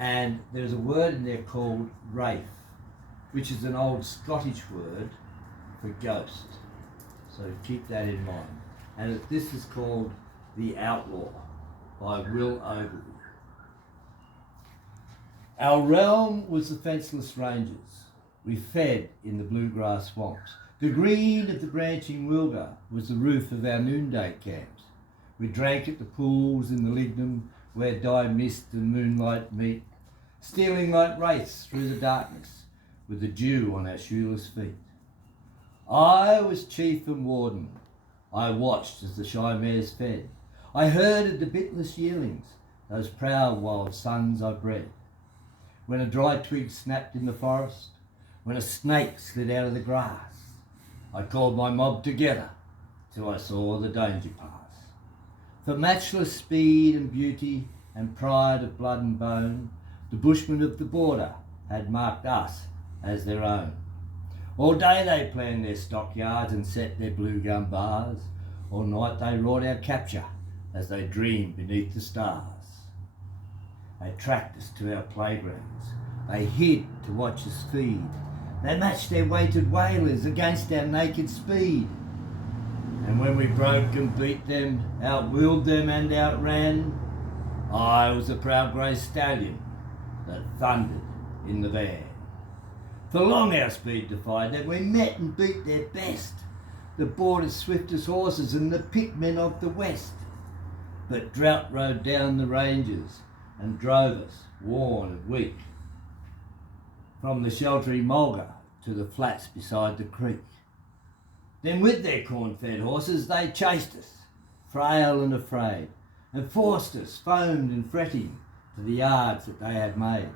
And there's a word in there called Wraith, which is an old Scottish word for ghost. So keep that in mind. And this is called The Outlaw by Will Ogilvie. Our realm was the fenceless ranges. We fed in the bluegrass swamps. The green of the branching wilga was the roof of our noonday camps. We drank at the pools in the lignum where dye mist and moonlight meet, stealing like wraiths through the darkness with the dew on our shoeless feet. I was chief and warden. I watched as the shy mares fed. I herded the bitless yearlings, those proud wild sons I bred. When a dry twig snapped in the forest, when a snake slid out of the grass, I called my mob together till I saw the danger pass. For matchless speed and beauty and pride of blood and bone, the bushmen of the border had marked us as their own. All day they planned their stockyards and set their blue gum bars. All night they wrought our capture as they dreamed beneath the stars. They tracked us to our playgrounds. They hid to watch us feed. They matched their weighted whalers against our naked speed. And when we broke and beat them, outwheeled them and outran, I was a proud grey stallion that thundered in the van. For long our speed defied them. We met and beat their best, the border's swiftest horses and the pickmen of the west. But drought rode down the ranges and drove us, worn and weak, from the sheltering mulga to the flats beside the creek. Then with their corn-fed horses they chased us, frail and afraid, and forced us, foamed and fretting, to the yards that they had made.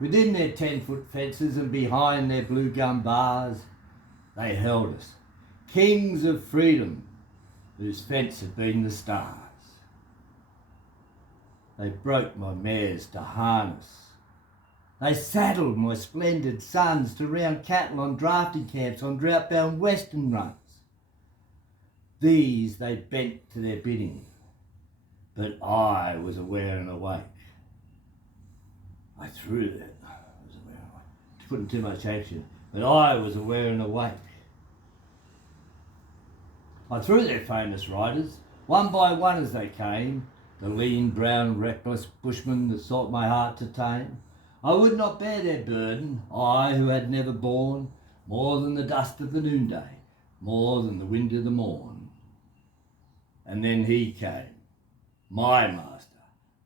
Within their 10-foot fences and behind their blue gum bars, they held us, kings of freedom, whose fence had been the stars. They broke my mares to harness. They saddled my splendid sons to round cattle on drafting camps on drought-bound western runs. These they bent to their bidding, but I was aware and awake. I threw it. I was aware and awake. Putting too much action, but I was aware and awake. I threw their famous riders, one by one as they came, the lean, brown, reckless bushmen that sought my heart to tame. I would not bear their burden, I who had never borne more than the dust of the noonday, more than the wind of the morn. And then he came, my master,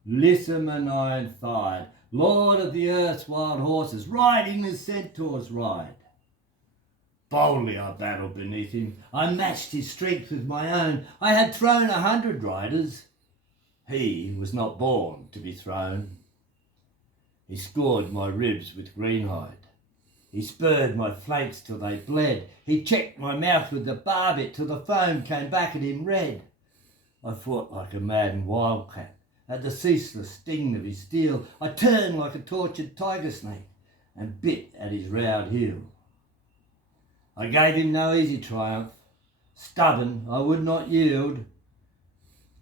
lissom and iron-thighed, lord of the earth's wild horses, riding as centaurs ride. Boldly I battled beneath him, I matched his strength with my own. I had thrown 100 riders. He was not born to be thrown. He scored my ribs with greenhide. He spurred my flanks till they bled. He checked my mouth with the barbit till the foam came back at him red. I fought like a maddened wildcat at the ceaseless sting of his steel. I turned like a tortured tiger snake and bit at his rowed heel. I gave him no easy triumph. Stubborn, I would not yield,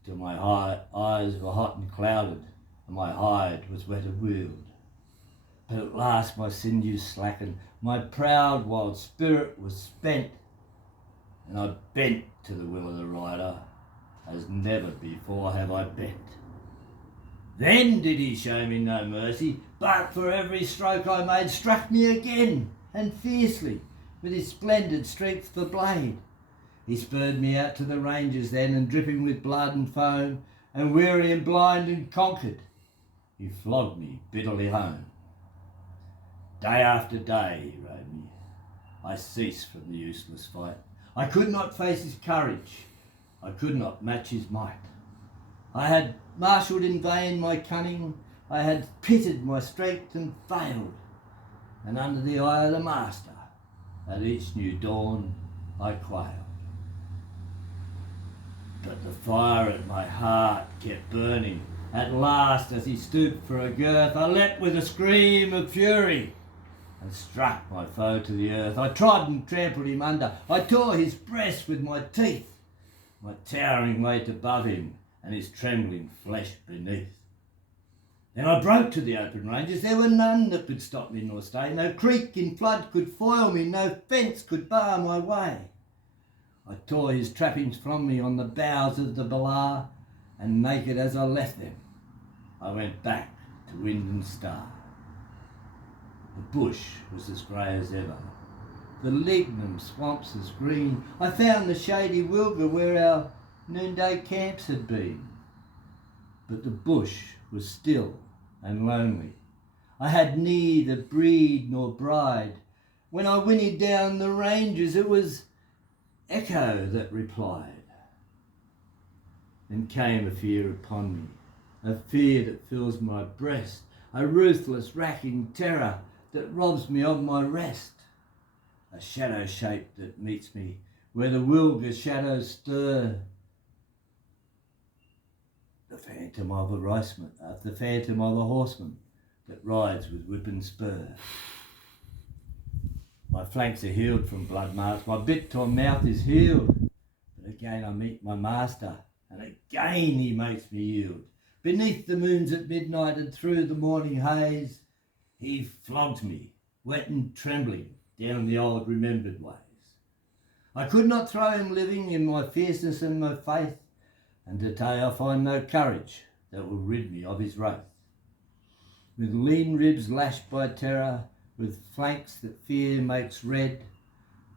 till my eyes were hot and clouded and my hide was wet and wealed. But at last my sinews slackened, my proud wild spirit was spent, and I bent to the will of the rider, as never before have I bent. Then did he show me no mercy, but for every stroke I made struck me again, and fiercely, with his splendid strength for blade. He spurred me out to the ranges then, and dripping with blood and foam, and weary and blind and conquered, he flogged me bitterly home. Day after day he rode me. I ceased from the useless fight. I could not face his courage. I could not match his might. I had marshalled in vain my cunning. I had pitted my strength and failed. And under the eye of the master, at each new dawn, I quailed. But the fire at my heart kept burning. At last, as he stooped for a girth, I leapt with a scream of fury and struck my foe to the earth. I trod and trampled him under. I tore his breast with my teeth, my towering weight above him and his trembling flesh beneath. Then I broke to the open ranges. There were none that could stop me nor stay. No creek in flood could foil me. No fence could bar my way. I tore his trappings from me on the boughs of the Balar, and naked as I left them, I went back to wind and star. The bush was as grey as ever, the lignum swamps as green. I found the shady wilga where our noonday camps had been. But the bush was still and lonely. I had neither breed nor bride. When I whinnied down the ranges, it was echo that replied. Then came a fear upon me, a fear that fills my breast, a ruthless racking terror that robs me of my rest. A shadow shape that meets me where the wilga shadows stir. The phantom of a horseman that rides with whip and spur. My flanks are healed from blood marks, my bit-torn mouth is healed. But again I meet my master, and again he makes me yield. Beneath the moons at midnight and through the morning haze, he flogged me, wet and trembling, down the old remembered ways. I could not throw him living in my fierceness and my faith, and today I find no courage that will rid me of his wraith. With lean ribs lashed by terror, with flanks that fear makes red,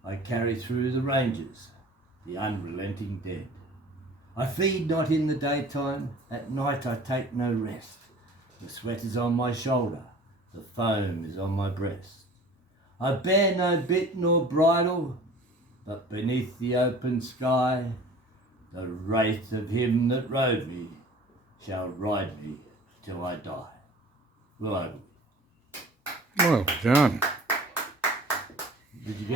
I carry through the ranges the unrelenting dead. I feed not in the daytime, at night I take no rest. The sweat is on my shoulder, the foam is on my breast. I bear no bit nor bridle, but beneath the open sky, the wraith of him that rode me shall ride me till I die. Will Ogilvie. Well done. Did you get